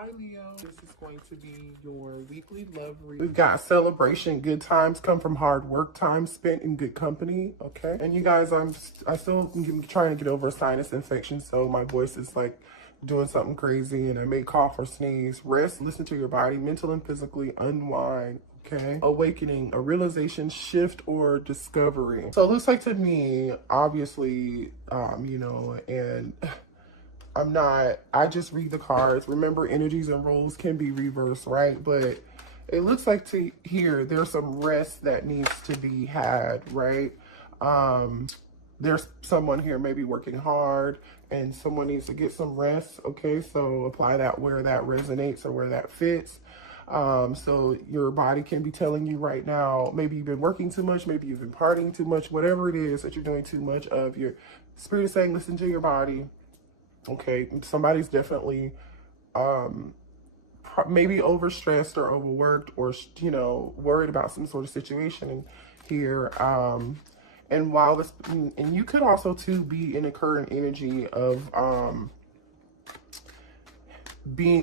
Hi Leo, this is going to be your weekly love read. We've got celebration, good times come from hard work, time spent in good company, okay? And you guys, I still am trying to get over a sinus infection, so my voice is like doing something crazy and I may cough or sneeze. Rest, listen to your body, mental and physically unwind. Okay, awakening, a realization, shift, or discovery. So it looks like to me, obviously, and I just read the cards. Remember, energies and roles can be reversed, right? But it looks like to here, there's some rest that needs to be had, right? There's someone here maybe working hard and someone needs to get some rest, okay? So apply that where that resonates or where that fits. So your body can be telling you right now, maybe you've been working too much, maybe you've been partying too much, whatever it is that you're doing too much of, your spirit is saying, listen to your body. Okay, somebody's definitely maybe overstressed or overworked or, worried about some sort of situation here. And while this, and you could also too be in a current energy of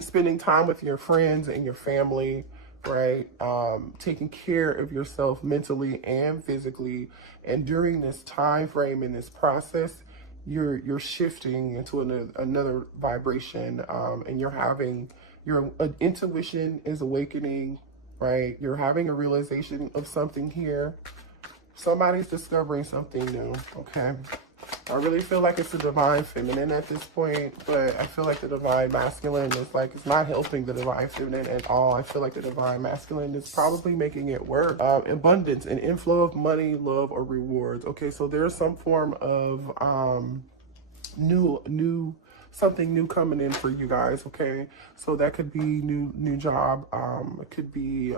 spending time with your friends and your family, right? Taking care of yourself mentally and physically. And during this time frame in this process, you're shifting into another vibration, and your intuition is awakening, right? You're having a realization of something here. Somebody's discovering something new, okay? I really feel like it's the divine feminine at this point, but I feel like the divine masculine is it's not helping the divine feminine at all. I feel like the divine masculine is probably making it work. Abundance, an inflow of money, love, or rewards. Okay, so there's some form of something new coming in for you guys, okay? So that could be new job. It could be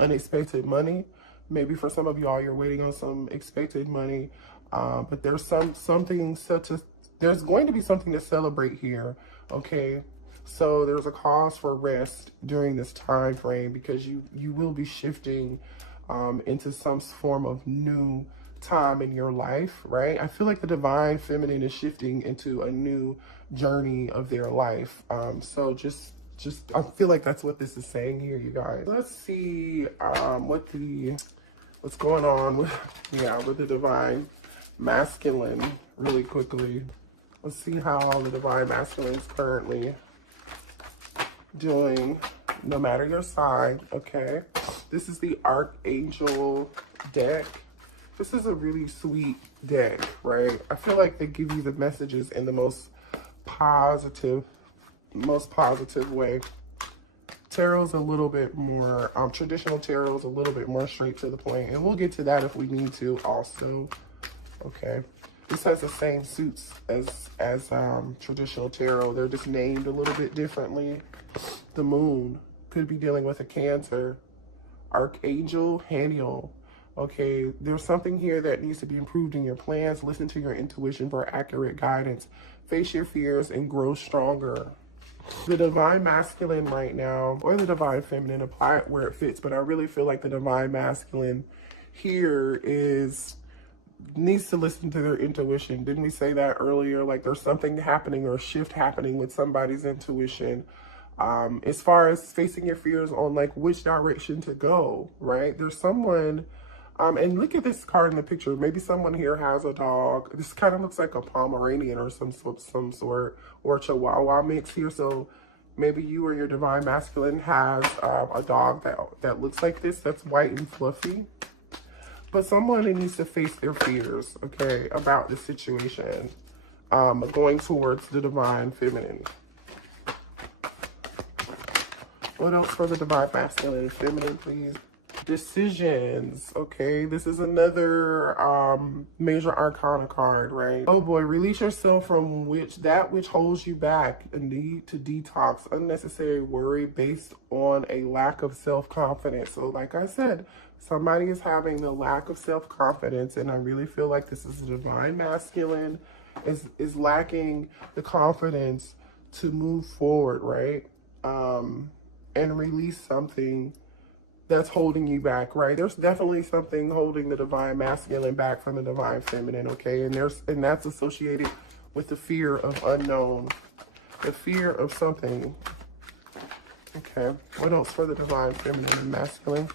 unexpected money. Maybe for some of y'all, you're waiting on some expected money. But there's there's going to be something to celebrate here, okay? So there's a cause for rest during this time frame because you will be shifting into some form of new time in your life, right? I feel like the divine feminine is shifting into a new journey of their life. So just I feel like that's what this is saying here, you guys. Let's see what's going on with the divine masculine really quickly. Let's see how the divine masculine is currently doing, no matter your sign, okay? This is the Archangel deck. This is a really sweet deck, right? I feel like they give you the messages in the most positive way. Tarot's a little bit more, traditional tarot's a little bit more straight to the point, and we'll get to that if we need to also. Okay, this has the same suits as traditional tarot. They're just named a little bit differently. The moon could be dealing with a Cancer. Archangel Haniel. Okay, there's something here that needs to be improved in your plans. Listen to your intuition for accurate guidance. Face your fears and grow stronger. The divine masculine right now, or the divine feminine, apply it where it fits. But I really feel like the divine masculine here needs to listen to their intuition. Didn't we say that earlier? Like there's something happening or a shift happening with somebody's intuition. As far as facing your fears on which direction to go, right? There's someone, and look at this card in the picture. Maybe someone here has a dog. This kind of looks like a Pomeranian or some sort, or a Chihuahua mix here. So maybe you or your divine masculine has a dog that looks like this, that's white and fluffy. But someone needs to face their fears, okay, about the situation, going towards the divine feminine. What else for the divine masculine and feminine, please? Decisions, okay? This is another major arcana card, right? Oh boy, release yourself from that which holds you back. A need to detox unnecessary worry based on a lack of self-confidence. So like I said, somebody is having the lack of self-confidence, and I really feel like this is the divine masculine is lacking the confidence to move forward, right? And release something that's holding you back, right? There's definitely something holding the divine masculine back from the divine feminine, okay? And that's associated with the fear of unknown, the fear of something Okay, what else for the divine feminine and masculine?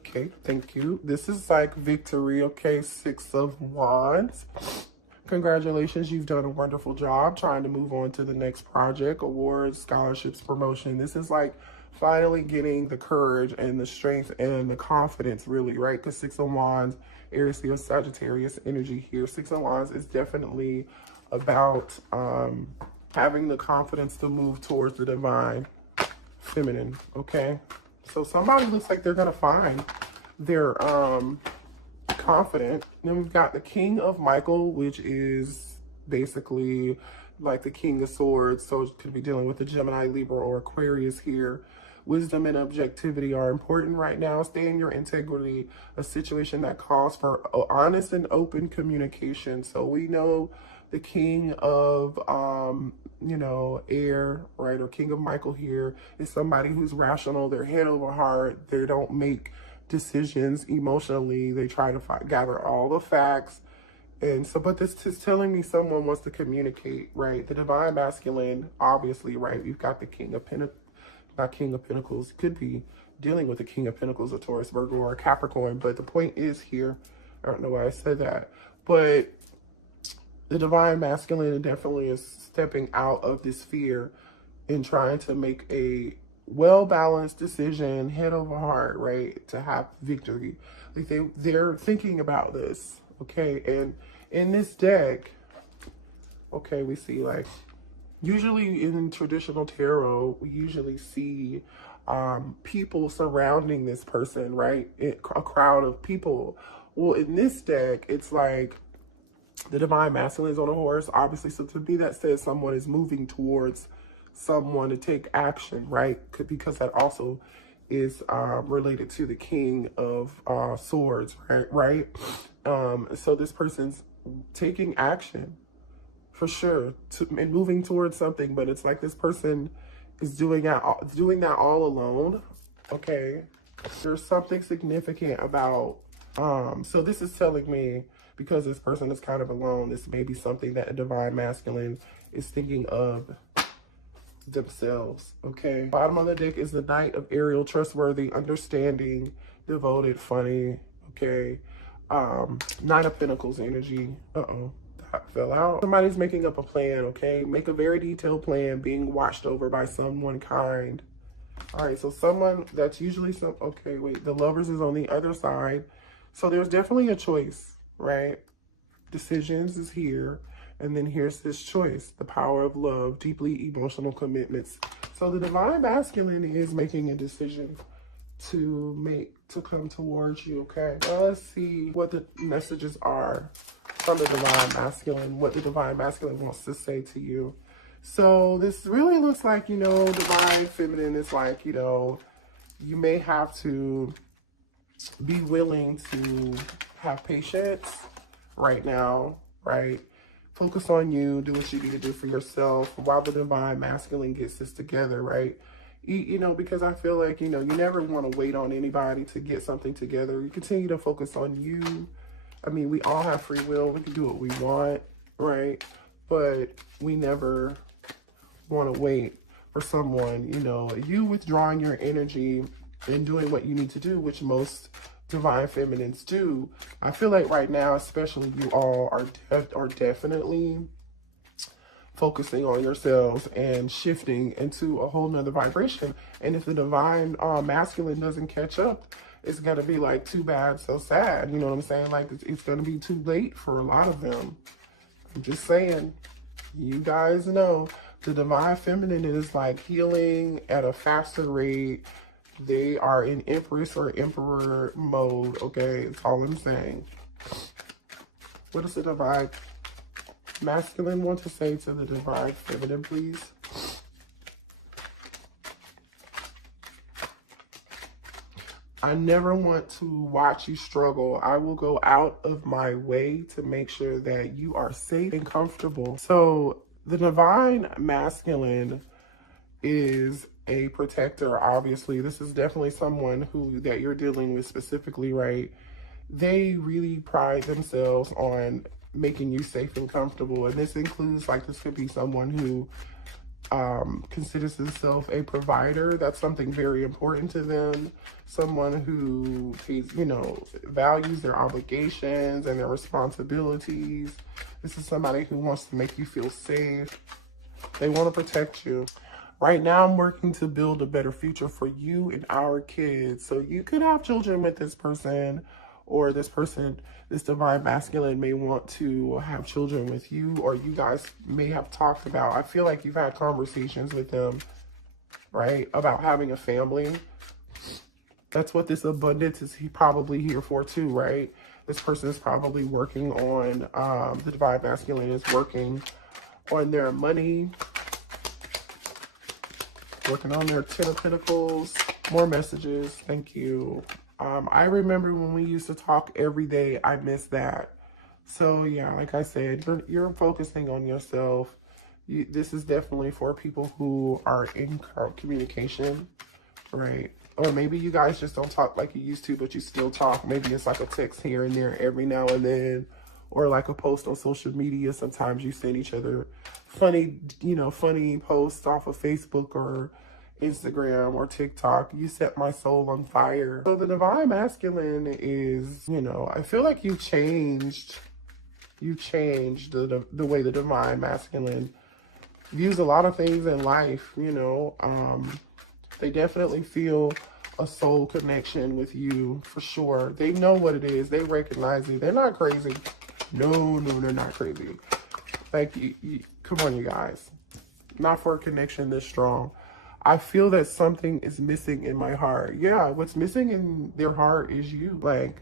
Okay, thank you. This is like victory, okay? 6 of Wands. Congratulations, you've done a wonderful job trying to move on to the next project, awards, scholarships, promotion. This is like finally getting the courage and the strength and the confidence, really, right? Because 6 of Wands, Aries, Leo, Sagittarius energy here. 6 of Wands is definitely about having the confidence to move towards the divine feminine, okay? So somebody looks like they're going to find their confident. Then we've got the King of Michael, which is basically like the King of Swords. So it could be dealing with the Gemini, Libra, or Aquarius here. Wisdom and objectivity are important right now. Stay in your integrity, a situation that calls for honest and open communication. So we know the King of, you know, air, right, or King of Michael here is somebody who's rational. They're head over heart. They don't make decisions emotionally. They try to gather all the facts. And so, but this is telling me someone wants to communicate, right? The divine masculine, obviously, right? We've got the King of Pentacles, not King of Pentacles, could be dealing with the King of Pentacles, a Taurus, Virgo, or a Capricorn. But the point is here, I don't know why I said that, but the divine masculine definitely is stepping out of this fear and trying to make a well-balanced decision, head over heart, right, to have victory. Like they're thinking about this, okay? And in this deck, okay, we see like, usually in traditional tarot, we usually see people surrounding this person, right? A crowd of people. Well, in this deck, it's like the divine masculine is on a horse, obviously. So to me, that says someone is moving towards someone to take action, right? Because that also is related to the King of Swords, right? So this person's taking action for sure and moving towards something, but it's like this person is doing that all alone, okay? There's something significant about, so this is telling me, because this person is kind of alone, this may be something that a divine masculine is thinking of themselves, okay? Bottom of the deck is the Knight of Ariel, trustworthy, understanding, devoted, funny, okay? Nine of Pentacles energy. Uh-oh, that fell out. Somebody's making up a plan, okay? Make a very detailed plan, being watched over by someone kind. All right, so someone that's usually okay, wait, the Lovers is on the other side. So there's definitely a choice, right? Decisions is here. And then here's this choice, the power of love, deeply emotional commitments. So the divine masculine is making a decision to come towards you, okay? Now let's see what the messages are from the divine masculine, what the divine masculine wants to say to you. So this really looks like, you know, divine feminine is like, you know, you may have to be willing to have patience right now, right? Focus on you, do what you need to do for yourself while the divine masculine gets this together, right? You know, because I feel like, you know, you never want to wait on anybody to get something together. You continue to focus on you. I mean, we all have free will. We can do what we want, right? But we never want to wait for someone, you know, you withdrawing your energy and doing what you need to do, which most divine feminines do. I feel like right now, especially, you all are definitely focusing on yourselves and shifting into a whole nother vibration. And if the divine masculine doesn't catch up, it's gonna be like too bad, so sad. You know what I'm saying? Like it's gonna be too late for a lot of them. I'm just saying, you guys know the divine feminine is like healing at a faster rate. They are in Empress or Emperor mode, okay? That's all I'm saying. What does the divine masculine want to say to the divine feminine, please? I never want to watch you struggle. I will go out of my way to make sure that you are safe and comfortable. So the divine masculine is a protector, obviously. This is definitely someone that you're dealing with specifically, right? They really pride themselves on making you safe and comfortable. And this includes, like, this could be someone who considers himself a provider. That's something very important to them. Someone who pays, you know, values their obligations and their responsibilities. This is somebody who wants to make you feel safe. They want to protect you. Right now, I'm working to build a better future for you and our kids. So you could have children with this person, or this person, this divine masculine, may want to have children with you, or you guys may have talked about, I feel like you've had conversations with them, right, about having a family. That's what this abundance is probably here for too, right? This person is probably working on, the divine masculine is working on their money, working on their 10 of Pentacles. More messages. Thank you. I remember when we used to talk every day. I miss that. So yeah, like I said, you're focusing on yourself. This is definitely for people who are in communication, right? Or maybe you guys just don't talk like you used to, but you still talk. Maybe it's like a text here and there every now and then, or like a post on social media. Sometimes you send each other funny, you know, funny posts off of Facebook or Instagram or TikTok. You set my soul on fire. So the divine masculine is, you know, I feel like you changed the way the divine masculine views a lot of things in life, you know. They definitely feel a soul connection with you, for sure. They know what it is. They recognize it. They're not crazy. No, they're not crazy. Like, come on, you guys. Not for a connection this strong. I feel that something is missing in my heart. Yeah, what's missing in their heart is you. Like,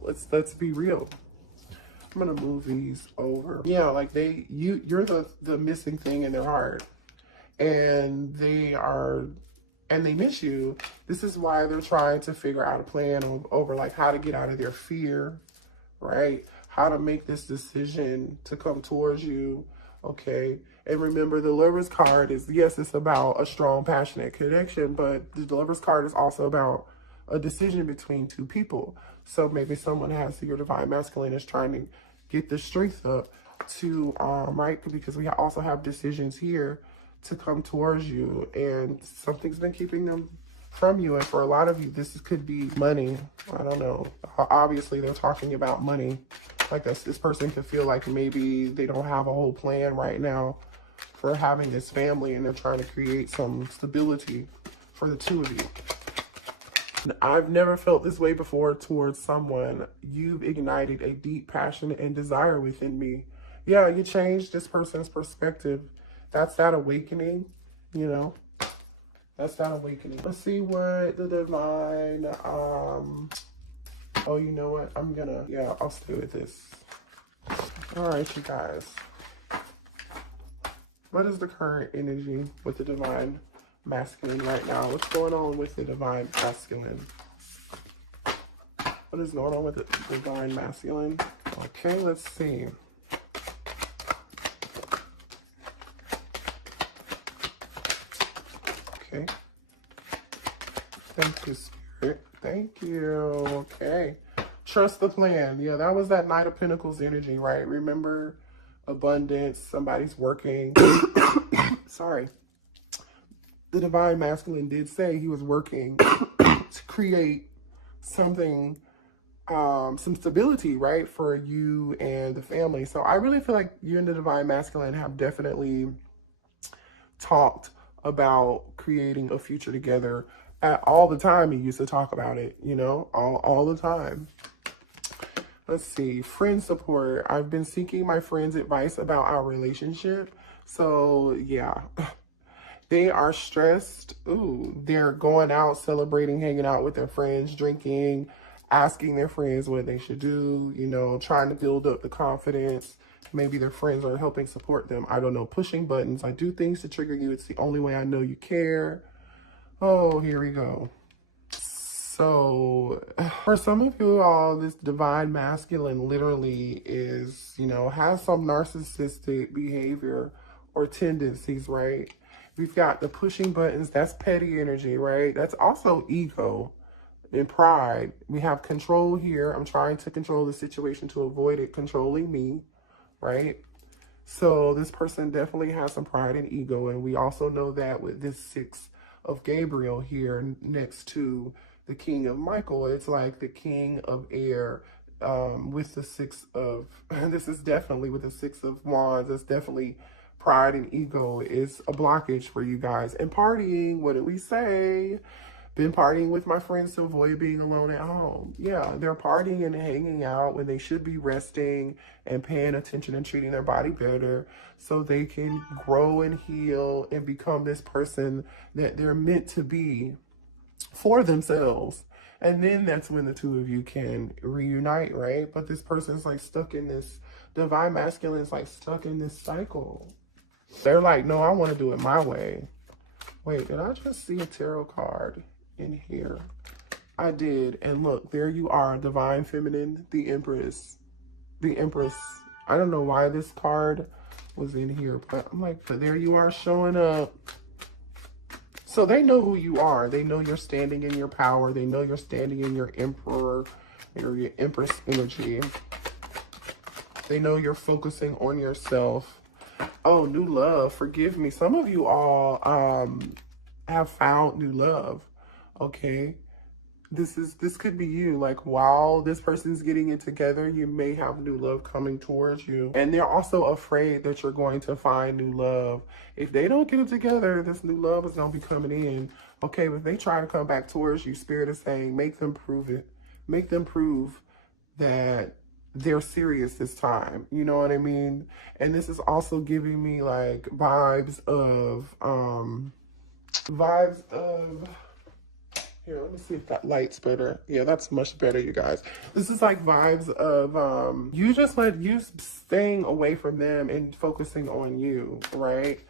let's be real. I'm gonna move these over. Yeah, like you're the missing thing in their heart. And they miss you. This is why they're trying to figure out a plan over like how to get out of their fear, right? How to make this decision to come towards you, okay? And remember, the Lover's card is, yes, it's about a strong, passionate connection, but the Lover's card is also about a decision between two people. So maybe someone has, your divine masculine is trying to get the strength up to, right? Because we also have decisions here to come towards you, and something's been keeping them from you. And for a lot of you, this could be money. I don't know. Obviously, they're talking about money. Like this person could feel like maybe they don't have a whole plan right now for having this family, and they're trying to create some stability for the two of you. And I've never felt this way before towards someone. You've ignited a deep passion and desire within me. Yeah, you changed this person's perspective. That's that awakening, you know. That's that awakening. Let's see what the divine, oh, you know what? I'll stay with this. All right, you guys. What is the current energy with the divine masculine right now? What's going on with the divine masculine? What is going on with the divine masculine? Okay, let's see. Okay. Thank you, Spirit. Thank you. Okay. Trust the plan. Yeah, that was that Knight of Pentacles energy, right? Remember, abundance, somebody's working. Sorry. The divine masculine did say he was working to create something, some stability, right, for you and the family. So I really feel like you and the divine masculine have definitely talked about creating a future together. All the time he used to talk about it, you know, all the time. Let's see, friend support. I've been seeking my friend's advice about our relationship. So yeah, they are stressed. Ooh, they're going out, celebrating, hanging out with their friends, drinking, asking their friends what they should do, you know, trying to build up the confidence. Maybe their friends are helping support them. I don't know, pushing buttons. I do things to trigger you. It's the only way I know you care. Oh, here we go. So for some of you all, this divine masculine literally is, you know, has some narcissistic behavior or tendencies, right? We've got the pushing buttons. That's petty energy, right? That's also ego and pride. We have control here. I'm trying to control the situation to avoid it controlling me, right? So this person definitely has some pride and ego. And we also know that with this 6 of Gabriel here next to the King of Michael, it's like the King of Air with the 6 of, this is definitely with the 6 of Wands, it's definitely pride and ego is a blockage for you guys. And partying, what did we say? Been partying with my friends to avoid being alone at home. Yeah, they're partying and hanging out when they should be resting and paying attention and treating their body better so they can grow and heal and become this person that they're meant to be for themselves. And then that's when the two of you can reunite, right? But this person's like stuck in this, divine masculine is like stuck in this cycle. They're like, no, I want to do it my way. Wait, did I just see a tarot card in here? I did. And look, there you are, divine feminine, the Empress. The Empress. I don't know why this card was in here, but I'm like, but there you are showing up. So they know who you are. They know you're standing in your power. They know you're standing in your Emperor or your Empress energy. They know you're focusing on yourself. Oh, new love. Forgive me. Some of you all have found new love. Okay. This could be you. Like, while this person's getting it together, you may have new love coming towards you. And they're also afraid that you're going to find new love. If they don't get it together, this new love is going to be coming in. Okay, but if they try to come back towards you, Spirit is saying, make them prove it. Make them prove that they're serious this time. You know what I mean? And this is also giving me like vibes of, here, let me see if that light's better. Yeah, that's much better, you guys. This is like vibes of you just let you staying away from them and focusing on you, right?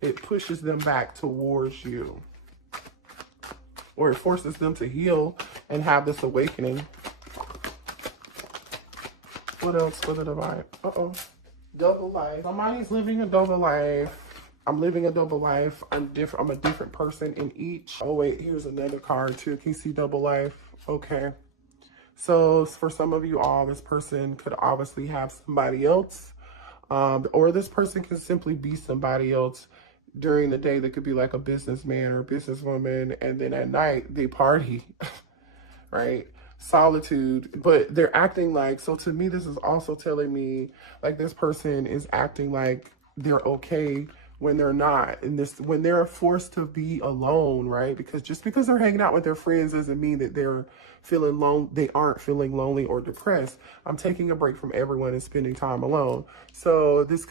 It pushes them back towards you. Or it forces them to heal and have this awakening. What else for the divine? Uh-oh. Double life. Somebody's living a double life. I'm living a double life. I'm a different person in each. Oh, wait, here's another card too. Can you see double life? Okay. So for some of you all, this person could obviously have somebody else. Or this person can simply be somebody else during the day. That could be like a businessman or a businesswoman. And then at night, they party, right? Solitude, but they're acting like, so to me, this is also telling me like this person is acting like they're okay when they're not, and this when they're forced to be alone, right? Because just because they're hanging out with their friends doesn't mean that they're feeling lonely. They aren't feeling lonely or depressed. I'm taking a break from everyone and spending time alone. So this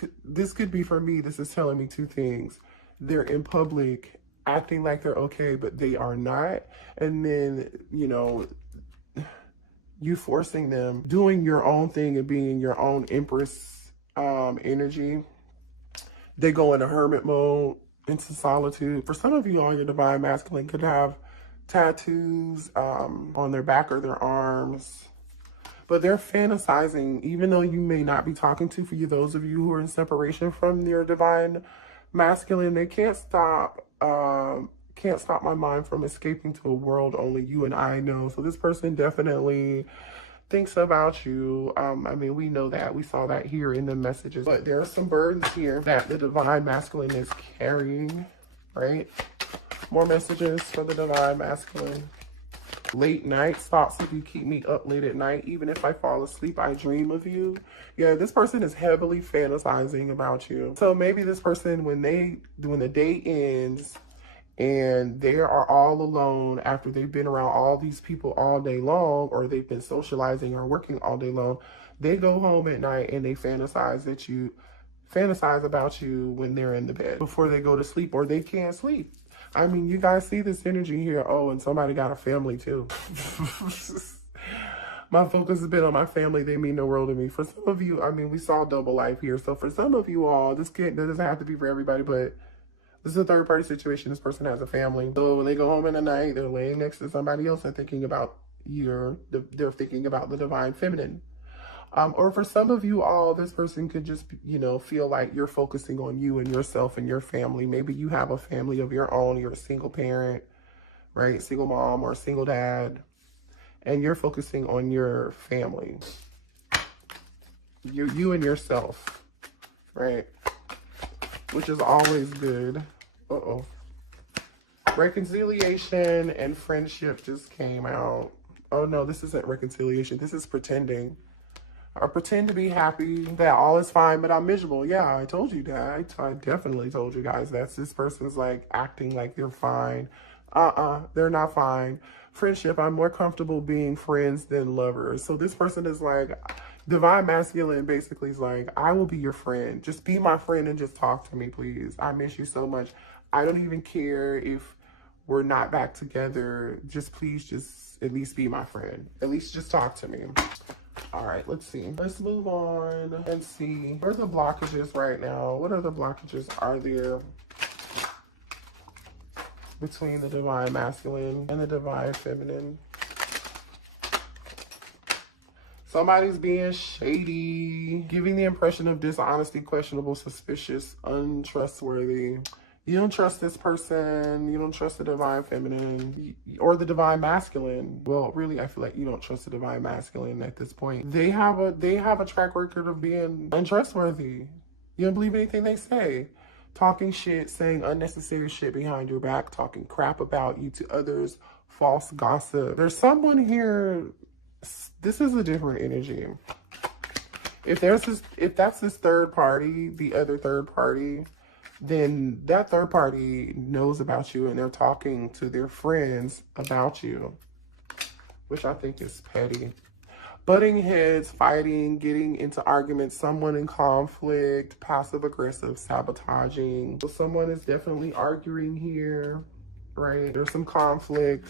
could be for me. This is telling me two things. They're in public acting like they're okay, but they are not. And then, you know, you forcing them doing your own thing and being your own Empress energy. They go into hermit mode, into solitude. For some of you all, your divine masculine could have tattoos on their back or their arms. But they're fantasizing, even though you may not be talking to, for you, those of you who are in separation from your divine masculine, they can't stop my mind from escaping to a world only you and I know. So this person definitely thinks about you. I mean, we know that. We saw that here in the messages. But there are some burdens here that the divine masculine is carrying, right? More messages for the divine masculine. Late night thoughts. If you keep me up late at night, even if I fall asleep, I dream of you. Yeah, this person is heavily fantasizing about you. So maybe this person, when the day ends and they are all alone after they've been around all these people all day long, or they've been socializing or working all day long, they go home at night and they fantasize about you when they're in the bed before they go to sleep, or they can't sleep. I mean, you guys see this energy here. Oh, and somebody got a family too. My focus has been on my family. They mean the world to me. For some of you, I mean, we saw double life here. So for some of you all, this doesn't have to be for everybody, but this is a third party situation. This person has a family. So when they go home in the night, they're laying next to somebody else and thinking about they're thinking about the divine feminine. Or for some of you all, this person could just, you know, feel like you're focusing on you and yourself and your family. Maybe you have a family of your own. You're a single parent, right? Single mom or a single dad. And you're focusing on your family. You and yourself. right? Which is always good. Uh-oh. Reconciliation and friendship just came out. Oh no, this isn't reconciliation. This is pretending. I pretend to be happy that all is fine, but I'm miserable. Yeah, I told you that. I definitely told you guys that this person's like acting like they're fine. They're not fine. Friendship, I'm more comfortable being friends than lovers. So this person is like, divine masculine basically is like, I will be your friend. Just be my friend and just talk to me, please. I miss you so much. I don't even care if we're not back together. Just please just at least be my friend. At least just talk to me. All right, let's see. Let's move on and see. Where are the blockages right now? What other blockages are there between the divine masculine and the divine feminine? Somebody's being shady, giving the impression of dishonesty, questionable, suspicious, untrustworthy. You don't trust this person. You don't trust the divine feminine or the divine masculine. Well, really, I feel like you don't trust the divine masculine at this point. They have a track record of being untrustworthy. You don't believe anything they say. Talking shit, saying unnecessary shit behind your back, talking crap about you to others, false gossip. There's someone here. This is a different energy. If that's this third party, the other third party, then that third party knows about you and they're talking to their friends about you, which I think is petty. Butting heads, fighting, getting into arguments, someone in conflict, passive-aggressive, sabotaging. So someone is definitely arguing here, right? There's some conflict.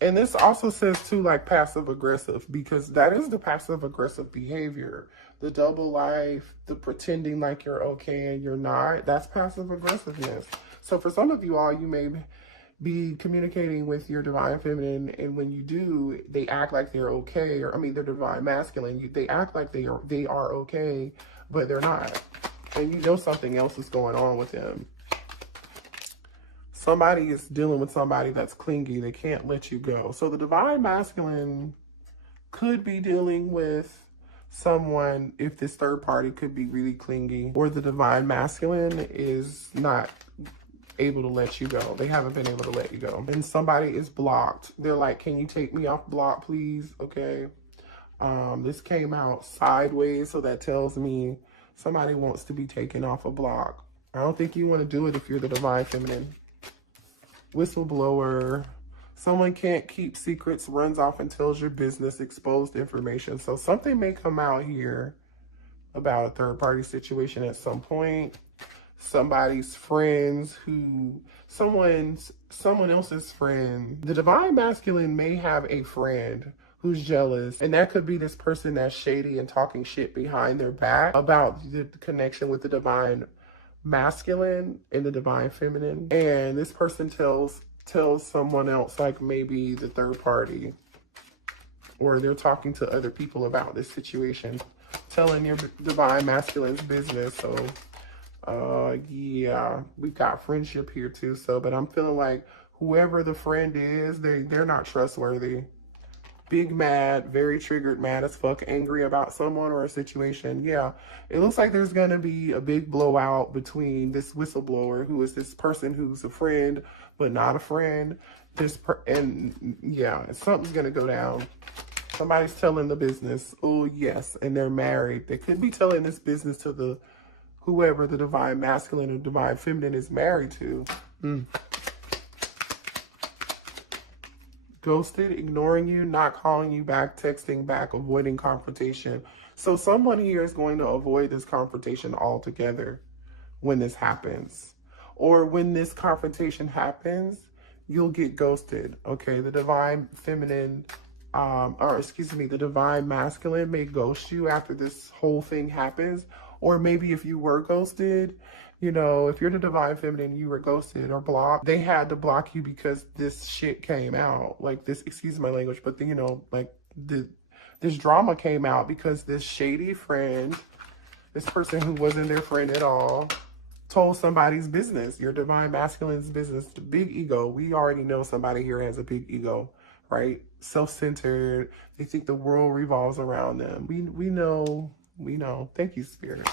And this also says too, like passive aggressive, because that is the passive aggressive behavior. The double life, the pretending like you're okay and you're not, that's passive aggressiveness. So for some of you all, you may be communicating with your divine feminine, and when you do, they act like they're okay, or I mean, they're divine masculine. They act like they are okay, but they're not. And you know something else is going on with them. Somebody is dealing with somebody that's clingy. They can't let you go. So the divine masculine could be dealing with someone, if this third party could be really clingy, or the divine masculine is not able to let you go. They haven't been able to let you go. And somebody is blocked. They're like, can you take me off block, please? Okay. This came out sideways, so that tells me somebody wants to be taken off a block. I don't think you want to do it if you're the divine feminine. Whistleblower. Someone can't keep secrets, runs off and tells your business, exposed information. So something may come out here about a third party situation at some point. Somebody's friends someone else's friend. The divine masculine may have a friend who's jealous, and that could be this person that's shady and talking shit behind their back about the connection with the divine masculine and the divine feminine. And this person tells someone else, like maybe the third party, or they're talking to other people about this situation, telling your divine masculine's business. So yeah, we got friendship here too. So, but I'm feeling like whoever the friend is, they're not trustworthy. Big mad, very triggered, mad as fuck, angry about someone or a situation. Yeah, it looks like there's gonna be a big blowout between this whistleblower, who is this person who's a friend but not a friend. And yeah, something's gonna go down. Somebody's telling the business. Oh yes, and they're married. They could be telling this business to whoever the divine masculine or divine feminine is married to. Ghosted, ignoring you, not calling you back, texting back, avoiding confrontation. So someone here is going to avoid this confrontation altogether when this happens. Or when this confrontation happens, you'll get ghosted. Okay, the divine feminine, the divine masculine may ghost you after this whole thing happens. Or maybe if you were ghosted, you know, if you're the divine feminine, you were ghosted or blocked, they had to block you because this shit came out. Like this, excuse my language, but you know, like this drama came out because this shady friend, this person who wasn't their friend at all, told somebody's business, your divine masculine's business, the big ego. We already know somebody here has a big ego, right? Self-centered. They think the world revolves around them. We know. Thank you, Spirit.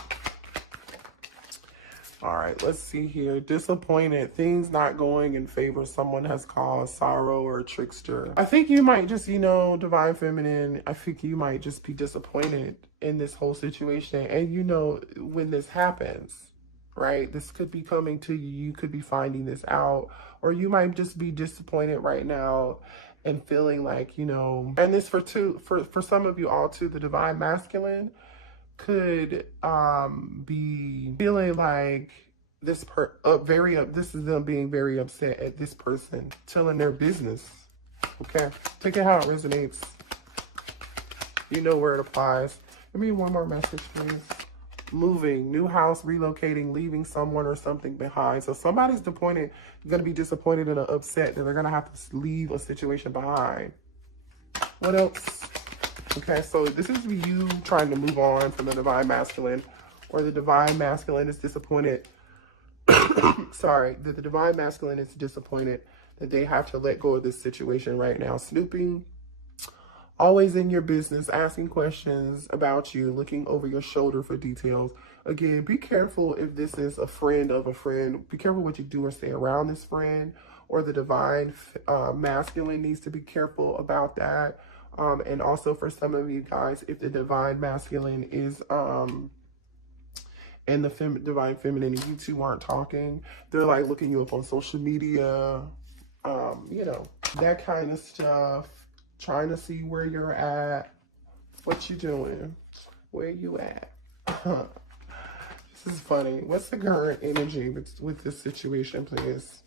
All right, let's see here. Disappointed. Things not going in favor. Someone has caused sorrow or a trickster. I think you might just, Divine Feminine, I think you might just be disappointed in this whole situation. And when this happens, right? This could be coming to you. You could be finding this out. Or you might just be disappointed right now and feeling like, and this for some of you all too, the Divine Masculine could be feeling like this is them being very upset at this person telling their business. Okay, take it how it resonates. You know where it applies. Give me one more message, please. Moving, new house, relocating, leaving someone or something behind. So somebody's going to be disappointed and upset that they're going to have to leave a situation behind. What else? Okay, so this is you trying to move on from the Divine Masculine, or the Divine Masculine is disappointed. Sorry, that the Divine Masculine is disappointed that they have to let go of this situation right now. Snooping, always in your business, asking questions about you, looking over your shoulder for details. Again, be careful if this is a friend of a friend. Be careful what you do or say around this friend, or the Divine Masculine needs to be careful about that. And also for some of you guys, if the Divine Masculine is, and the Divine Feminine, and you two aren't talking, they're like looking you up on social media, that kind of stuff, trying to see where you're at, what you doing, where you at. This is funny. What's the current energy with this situation, please?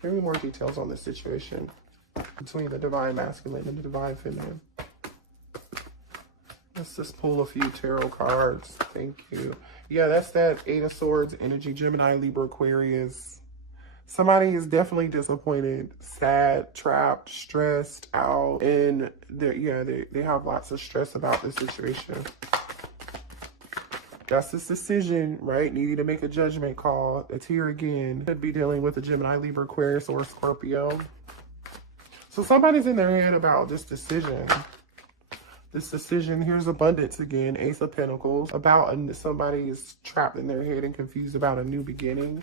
Give me more details on this situation between the Divine Masculine and the Divine Feminine. Let's just pull a few tarot cards. Thank you. Yeah, that's that Eight of Swords energy, Gemini, Libra, Aquarius. Somebody is definitely disappointed, sad, trapped, stressed out, and they have lots of stress about this situation. That's this decision, right? Needing to make a judgment call. It's here again. Could be dealing with a Gemini, Libra, Aquarius, or Scorpio. So somebody's in their head about this decision. This decision, here's abundance again, Ace of Pentacles. Somebody is trapped in their head and confused about a new beginning.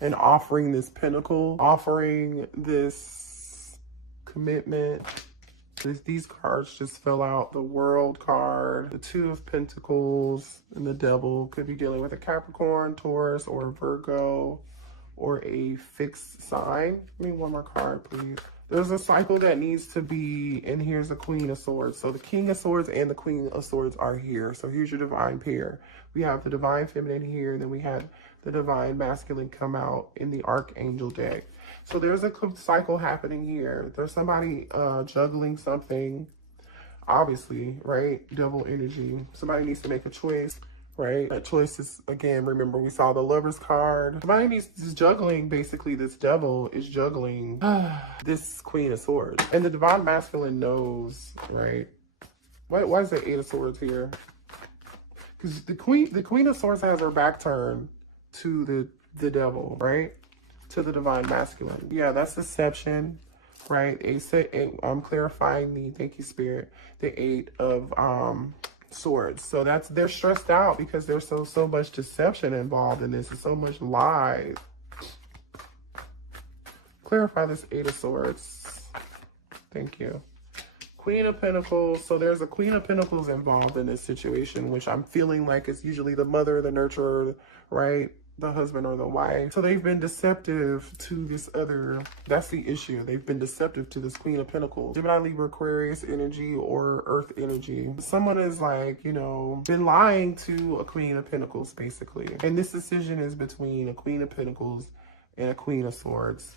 And offering this pentacle, offering this commitment. These cards just fell out. The World card, the Two of Pentacles, and the Devil. Could be dealing with a Capricorn, Taurus, or Virgo, or a fixed sign. Give me one more card, please. There's a cycle that needs to be, and here's the Queen of Swords. So the King of Swords and the Queen of Swords are here. So here's your divine pair. We have the Divine Feminine here, and then we had the Divine Masculine come out in the Archangel deck. So there's a cycle happening here. There's somebody juggling something, obviously, right? Devil energy. Somebody needs to make a choice, right? That choice is, again, remember, we saw the Lover's card. Somebody is juggling, basically, this devil is juggling this Queen of Swords. And the Divine Masculine knows, right? Why is the Eight of Swords here? Because the Queen of Swords has her back turned to the devil, right? To the Divine Masculine. Yeah, that's deception, right? I'm clarifying thank you, Spirit, the Eight of Swords. So they're stressed out because there's so much deception involved in this. There's so much lies. Clarify this Eight of Swords. Thank you. Queen of Pentacles. So there's a Queen of Pentacles involved in this situation, which I'm feeling like it's usually the mother, the nurturer, right? The husband or the wife. So they've been deceptive to this other, that's the issue. They've been deceptive to this Queen of Pentacles. Gemini, Libra, Aquarius energy, or Earth energy. Someone is like, been lying to a Queen of Pentacles, basically. And this decision is between a Queen of Pentacles and a Queen of Swords.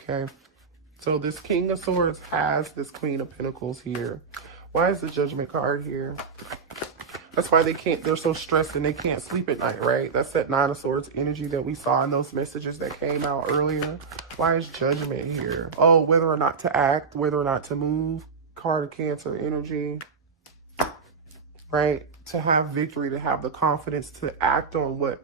Okay. So this King of Swords has this Queen of Pentacles here. Why is the Judgment card here? That's why they're so stressed and they can't sleep at night, right? That's that Nine of Swords energy that we saw in those messages that came out earlier. Why is Judgment here? Oh, whether or not to act, whether or not to move. Card of Cancer energy, right? To have victory, to have the confidence to act on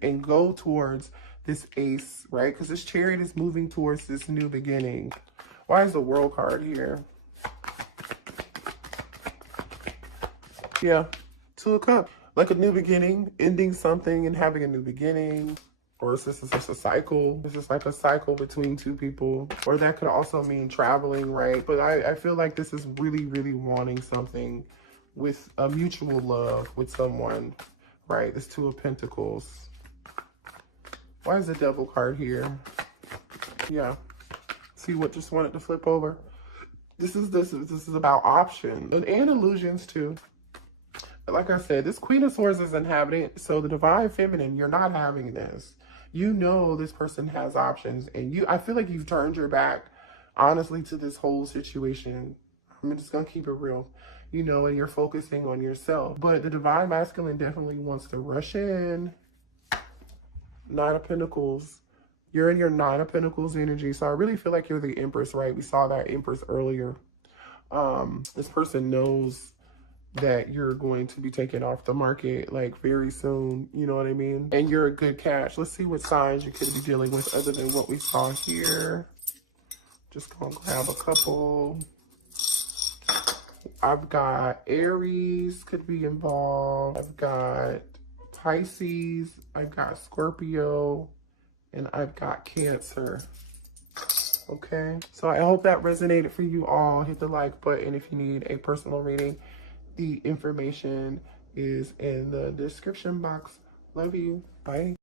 and go towards this ace, right? Because this Chariot is moving towards this new beginning. Why is the World card here? Yeah, Two of Cups. Like a new beginning, ending something and having a new beginning. Or is this just a cycle? This is like a cycle between two people. Or that could also mean traveling, right? But I feel like this is really, really wanting something with a mutual love with someone, right? This Two of Pentacles. Why is the Devil card here? Yeah. See what just wanted to flip over? This is about options and illusions too. Like I said, this Queen of Swords is inhabitant. So the Divine Feminine, you're not having this. You know this person has options. And I feel like you've turned your back, honestly, to this whole situation. I'm just going to keep it real. You know, and you're focusing on yourself. But the Divine Masculine definitely wants to rush in. Nine of Pentacles. You're in your Nine of Pentacles energy. So I really feel like you're the Empress, right? We saw that Empress earlier. This person knows that you're going to be taken off the market like very soon, you know what I mean? And you're a good catch. Let's see what signs you could be dealing with other than what we saw here. Just gonna grab a couple. I've got Aries could be involved. I've got Pisces. I've got Scorpio. And I've got Cancer. Okay, so I hope that resonated for you all. Hit the like button if you need a personal reading. The information is in the description box. Love you. Bye.